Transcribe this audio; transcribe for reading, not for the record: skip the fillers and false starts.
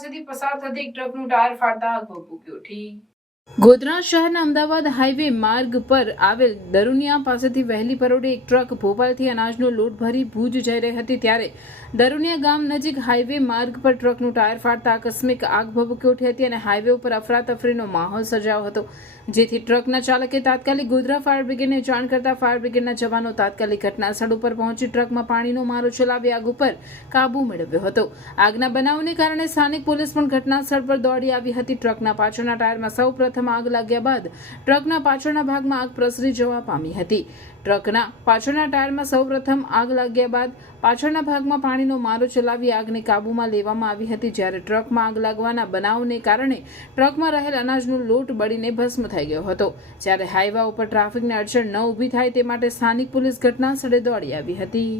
પાસેથી પસાર થતી એક ટ્રકનું ટાયર ફાટતા આગ ભભૂકી ઉઠી। ગોધરા શહેરના અમદાવાદ હાઈવે માર્ગ પર આવેલ દરુનિયા પાસેથી વહેલી પરોઢે એક ટ્રક ભોપાલથી અનાજનો લોડ ભરી ભુજ જઈ રહી હતી ત્યારે દરુનિયા ગામ નજીક હાઈવે માર્ગ પર ટ્રકનું ટાયર ફાટતા આકસ્મિક આગ ભભૂકી ઉઠી હતી અને હાઈવે ઉપર અફરાતફરીનો માહોલ સર્જાયો હતો, જેથી ટ્રકના ચાલકે તાત્કાલિક ગોધરા ફાયર બ્રિગેડને જાણ કરતા ફાયર બ્રિગેડના જવાનો તાત્કાલિક ઘટના સ્થળ ઉપર પહોંચી ટ્રકમાં પાણીનો મારો ચલાવી આગ ઉપર કાબુ મેળવ્યો હતો। આગના બનાવને કારણે સ્થાનિક પોલીસ પણ ઘટના સ્થળ પર દોડી આવી હતી। ટ્રકના પાછળના ટાયરમાં સૌપ્રથમ આગ લાગ્યા બાદ ટ્રકના પાછળના ભાગમાં આગ પ્રસરી જવા પામી હતી। ટ્રકના પાછળના ટાયરમાં સૌપ્રથમ આગ લાગ્યા બાદ પાછળના ભાગમાં પાણીનો મારો ચલાવી આગને કાબૂમાં લેવામાં આવી હતી, જ્યારે ટ્રકમાં આગ લાગવાના બનાવને કારણે ટ્રકમાં રહેલ અનાજનો લોટ બળીને ભસ્મ થઈ ગયો હતો, જ્યારે હાઈવા ઉપર ટ્રાફિકને અડચણ ન ઊભી થાય તે માટે સ્થાનિક પોલીસ ઘટના સ્થળે દોડી આવી હતી।